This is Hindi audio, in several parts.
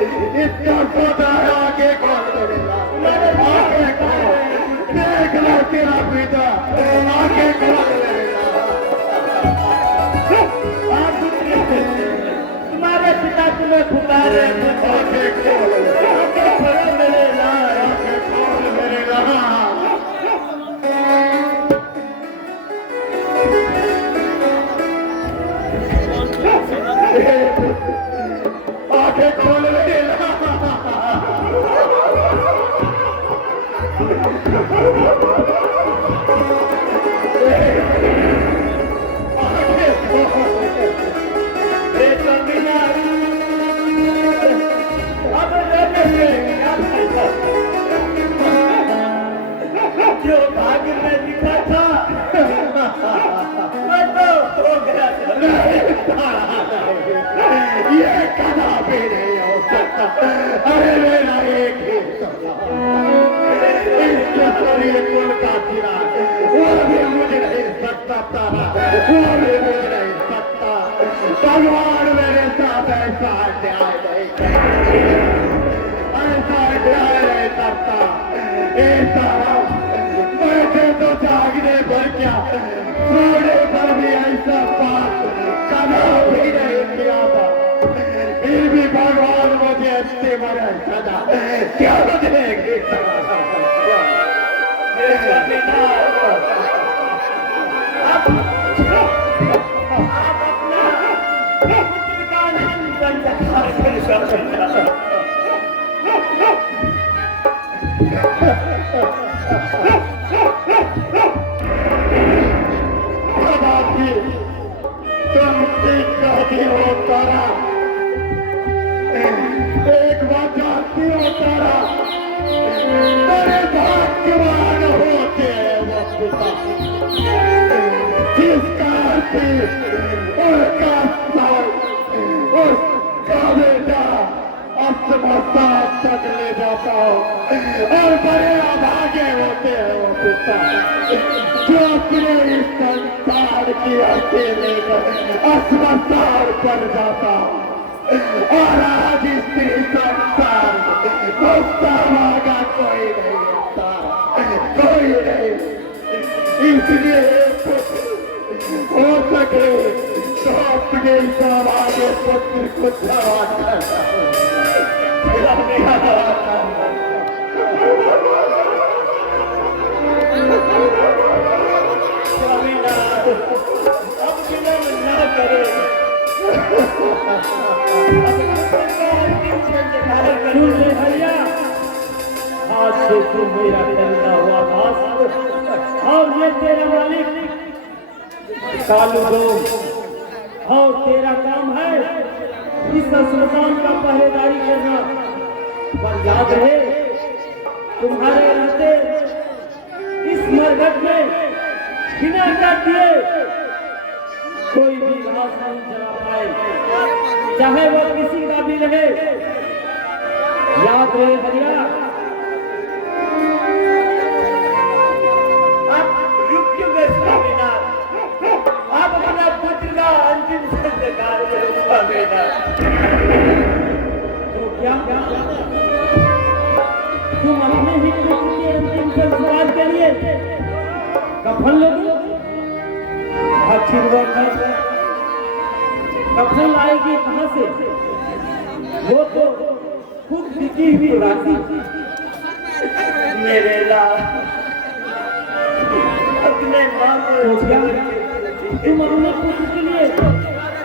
इसका सोता है आगे कौन करेगा? आगे कौन? देख लो तेरा बेटा आगे कौन करेगा? तुम्हारे पिता तुम्हें पुकारे, आगे कौन? आगे कौन मिलेगा? आगे कौन मिलेगा? आगे खोल मिलेगा। जो भाग्य में लिखा था मैं तो हो गया था। ये कदा भी नहीं हो सकता। अरे मेरा एक ही इसके शरीर कुल का चिराग वो भी मुझे नहीं सकता तारा, वो भी मुझे नहीं सकता। भगवान मेरे साथ ऐसा अन्याय नहीं ऐसा अन्याय नहीं करता। ऐसा बैठे तो जागने पर क्या सोने पर भी ऐसा बात कदा भी नहीं किया था। फिर भी भगवान मुझे अच्छे बड़े सदा क्या देंगे? आप अपना पुत्र का नाम बन तुम ठीक कहती हो तारा। एक बात जानती हो तारा, बड़े भाग्यवान होते हैं वो पिता जिसका उसका उसका बेटा अस्मसान तक ले जाता हो, और बड़े अभागे होते हैं वो पिता जो अपने इस संसार की हस्ती लेकर अस्मसान पर जाता। और आज इस संसार उसका भागा कोई नहीं होता, कोई नहीं। इसलिए हो सके तो अपने समाज पुत्र को जवान करना। अब विलंब न करो। सुन ले भैया, आज से तू मेरा चलता हुआ दास और ये तेरा मालिक कालू दो, और तेरा काम है इस श्मशान का पहरेदारी करना। पर याद रहे तुम्हारे रहते इस मरघट में बिना कर दिए कोई भी घास नहीं जला पाए, चाहे वो किसी का भी रहे। याद रहे भैया। आप रुक क्यों गए स्वामीनाथ? आप अपना पुत्र का अंतिम संस्कार करो स्वामीनाथ। तो क्या तुम अपने ही पुत्र के अंतिम संस्कार के लिए कफन लोगे? कफन लाएगी कहाँ से? वो तो खुद बिकी हुई राशि। मेरे लाल अपने माँ को तुम अपने पुत्र के लिए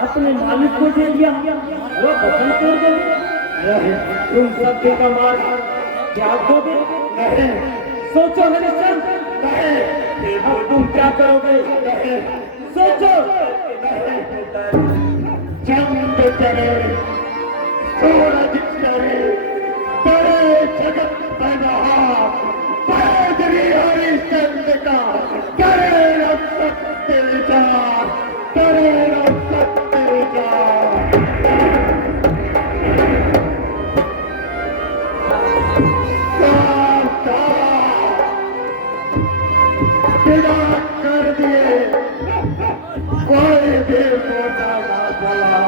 अपने मालिक को दे दिया, वो कफन तोड़ दोगे? तुम सब के कमाल त्याग दोगे? सोचो हरिश्चंद्र, अब तुम क्या करोगे? सोचो। चंद चले सूरज चले बड़े जगत बनहार पैदरी हरिश्चंद्र का करे सत्य विचार, करे सत्य विचार। विदा कर दिए, कोई भी मोटा ना चला।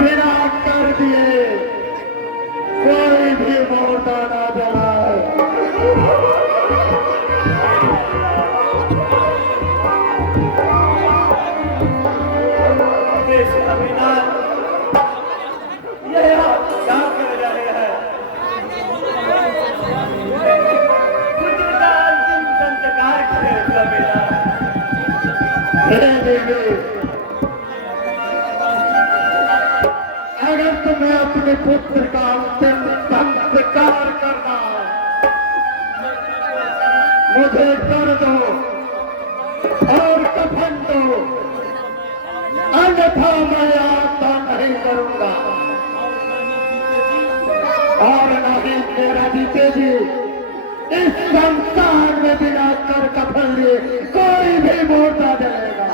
बिना कर दिए कोई भी मोटा ना जलाए। ये आप क्या कर रहे हैं? पुत्र का अंतिम संस्कार करेगा मेरा। हे देवी, अगर तुम्हें अपने पुत्र का अंतिम संस्कार करना है, मुझे कर दो और कफन दो, अन्यथा मैं आता नहीं करूंगा। और नहीं मेरा जीते जी इस संसार में बिना कर कफन लिए कोई भी मोटा जलेगा।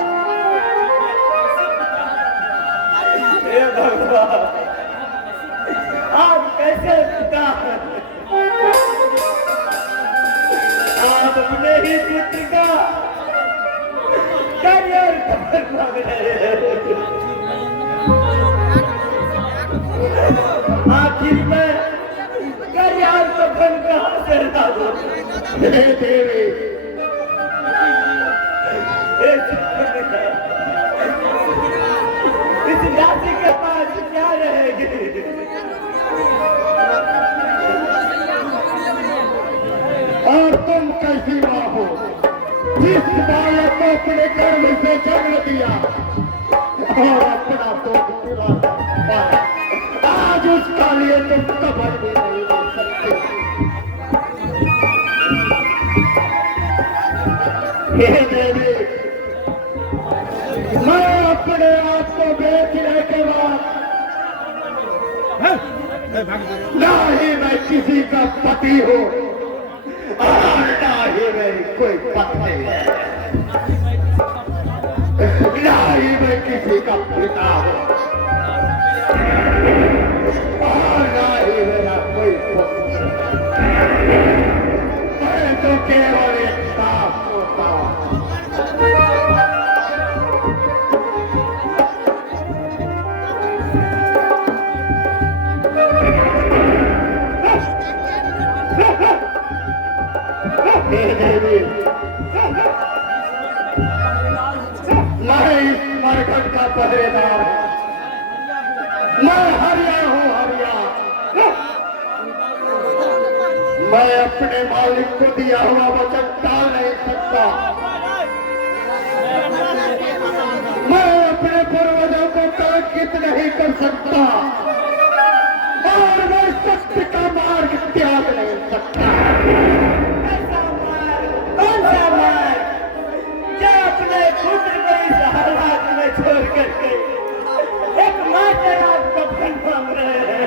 हे भगवान, आप कैसे पिता हैं? आप अपने ही पुत्र का करियर कफन मांग रहे हैं। आखिर में करियर कफन कहाँ से ला दो? हे देवी, इस जाति के पास क्या रहेगी? और तुम कैसी माँ हो जिस बालक को अपने गर्भ से जन्म दिया और अपना दुख पिलाया, आज उसका लिए तुम कबर भी नहीं दे सकते। हे देवी, मैं अपने आप को बेचने के बाद ना ही मैं किसी का पति हूँ और ना ही मेरी कोई पत्नी है, ना ही मैं किसी का पिता हूँ और ना ही मेरा कोई पुत्र। मैं तो केवल एक साफ होता हूँ। हे देवी, मैं इस मरघट का पहरेदार हूँ। मैं हरिया हूँ, हरिया। मैं अपने मालिक को दिया हुआ वचन टाल नहीं सकता। मैं अपने पूर्वजों को कलंकित नहीं कर सकता और मैं सत्य का मार्ग त्याग नहीं सकता। पुत्र को इस हालात में छोड़ करके एक माँ के आप कफन मांग रहे हैं।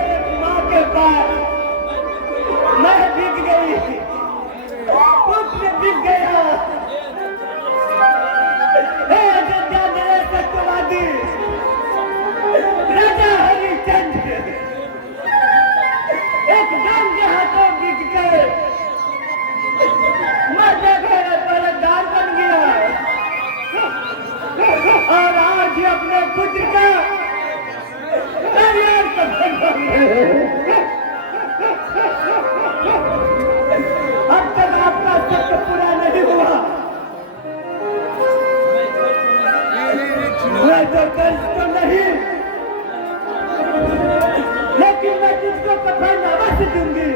एक माँ के पास मैं बिक गई, पुत्र बिक गया। हे अयोध्या मेरे सत्यवादी राजा हरिश्चंद्र एकदम के हाथों बिक गए। पहरेदार बन गया और आज ही अपने पुत्र का करियर कफन मांग रहे हैं। अब तक आपका सत्य पूरा नहीं हुआ। मैं तो कर्ज तो नहीं, लेकिन मैं तुझको कफन अवश्य दूंगी।